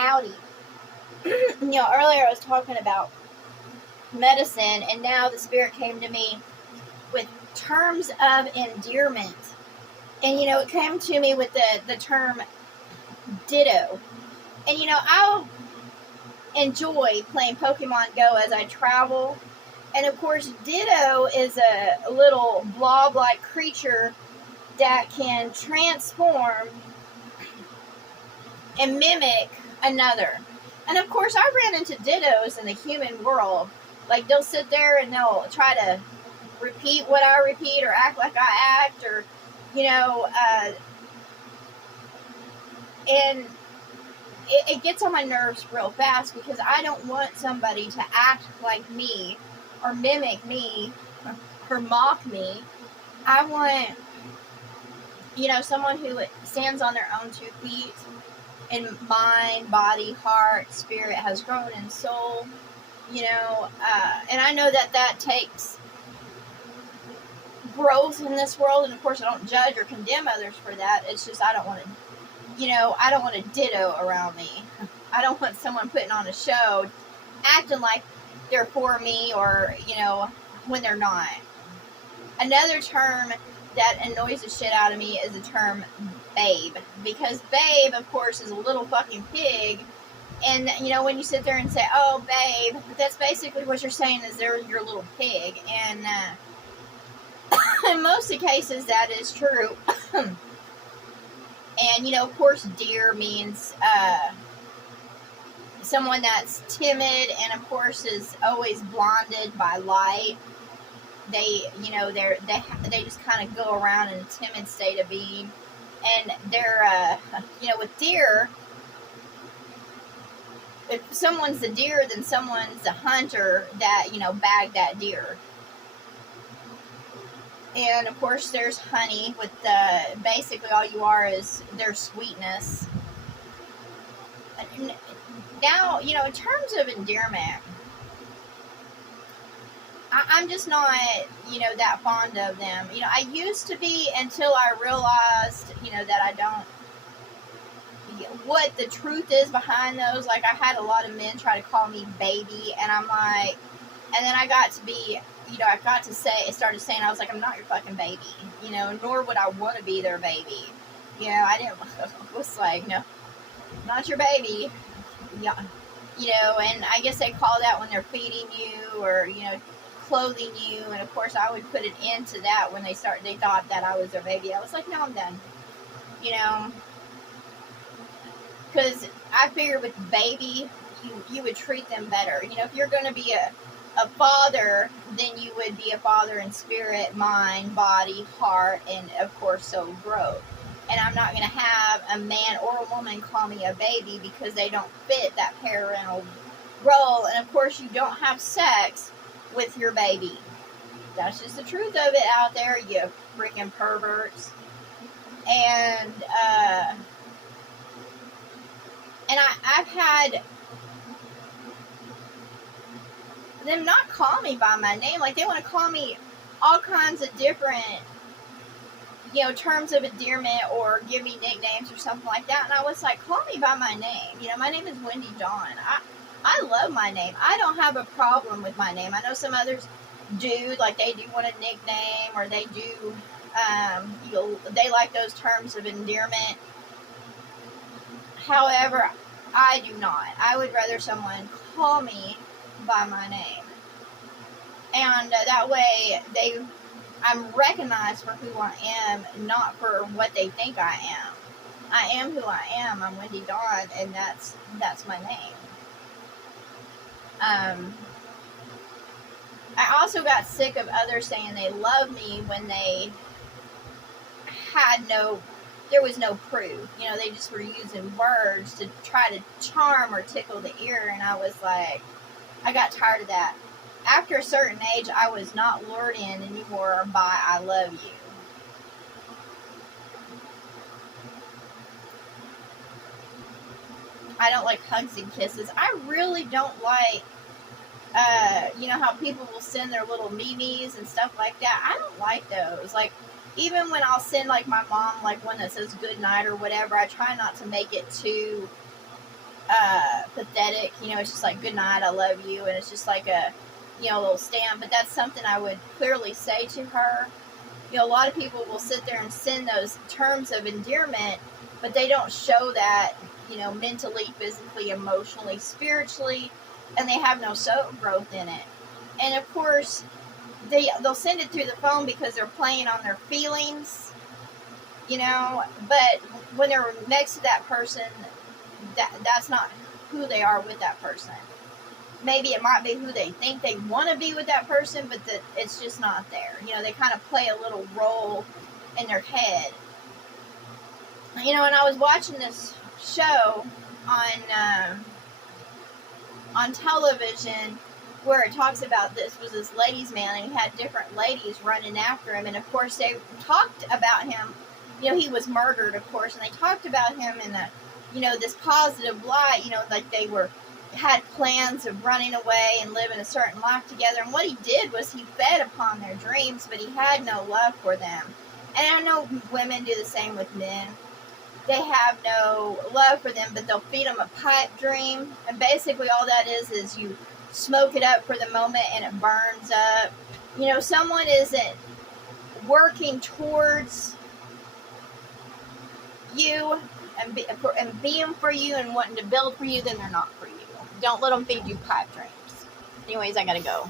howdy. Earlier I was talking about medicine, and now the Spirit came to me with terms of endearment. And, it came to me with the term ditto. And, I'll enjoy playing Pokemon Go as I travel. And, of course, Ditto is a little blob-like creature that can transform and mimic another. And, of course, I ran into Dittos in the human world. Like, they'll sit there and they'll try to repeat what I repeat or act like I act, or, and it gets on my nerves real fast because I don't want somebody to act like me or mimic me or mock me. I want, someone who stands on their own 2 feet in mind, body, heart, spirit, has grown in soul, and I know that takes growth in this world, and of course I don't judge or condemn others for that. It's just I don't want a ditto around me. I don't want someone putting on a show acting like they're for me, or when they're not. Another term that annoys the shit out of me is the term babe, because babe, of course, is a little fucking pig. And when you sit there and say, oh babe, that's basically what you're saying, is they're your little pig. And in most of the cases, that is true. And, of course, dear means someone that's timid and, of course, is always blinded by light. They, they just kind of go around in a timid state of being. And they're, with deer, if someone's the deer, then someone's the hunter that, bagged that deer. And, of course, there's honey with basically all you are is their sweetness. Now, in terms of endearment, I'm just not, that fond of them. I used to be, until I realized, that I don't, what the truth is behind those. Like, I had a lot of men try to call me baby, and I'm like, and then I got to be, started saying, I was like, I'm not your fucking baby, nor would I want to be their baby. I didn't, was like, no, not your baby. Yeah. And I guess they call that when they're feeding you or, clothing you. And of course I would put an end to that when they thought that I was their baby. I was like, no, I'm done. Because I figure with baby, you would treat them better. If you're going to be a father, then you would be a father in spirit, mind, body, heart, and of course soul growth. And I'm not going to have a man or a woman call me a baby because they don't fit that parental role. And of course you don't have sex with your baby. That's just the truth of it out there, you freaking perverts. And I've had them not call me by my name. Like, they want to call me all kinds of different, terms of endearment, or give me nicknames or something like that. And I was like, call me by my name. My name is Wendy Dawn. I love my name. I don't have a problem with my name. I know some others do, like they do want a nickname, or they do, they like those terms of endearment. However, I do not. I would rather someone call me by my name. And that way I'm recognized for who I am, not for what they think I am. I am who I am. I'm Wendy Dawn, and that's my name. I also got sick of others saying they love me when they there was no proof. They just were using words to try to charm or tickle the ear, and I was like, I got tired of that. After a certain age, I was not lured in anymore by I love you. I don't like hugs and kisses. I really don't like, how people will send their little memes and stuff like that. I don't like those. Like, even when I'll send, like, my mom, like, one that says good night or whatever, I try not to make it too, pathetic. You know, it's just like, good night, I love you. And it's just like a, you know, little stamp. But that's something I would clearly say to her. You know, a lot of people will sit there and send those terms of endearment, but they don't show that, you know, mentally, physically, emotionally, spiritually, and they have no soul growth in it. And of course, they'll send it through the phone because they're playing on their feelings, you know, but when they're next to that person, that's not who they are with that person. Maybe it might be who they think they want to be with that person, but it's just not there. You know, they kind of play a little role in their head. You know, and I was watching this show on television where it talks about this ladies' man, and he had different ladies running after him, and of course they talked about him. You know, he was murdered, of course, and they talked about him in a, you know, this positive light. You know, like they had plans of running away and living a certain life together. And what he did was he fed upon their dreams, but he had no love for them. And I know women do the same with men. They have no love for them, but they'll feed them a pipe dream. And basically all that is you smoke it up for the moment and it burns up. You know, someone isn't working towards you and being for you and wanting to build for you, then they're not for you. Don't let them feed you pipe dreams. Anyways, I gotta go.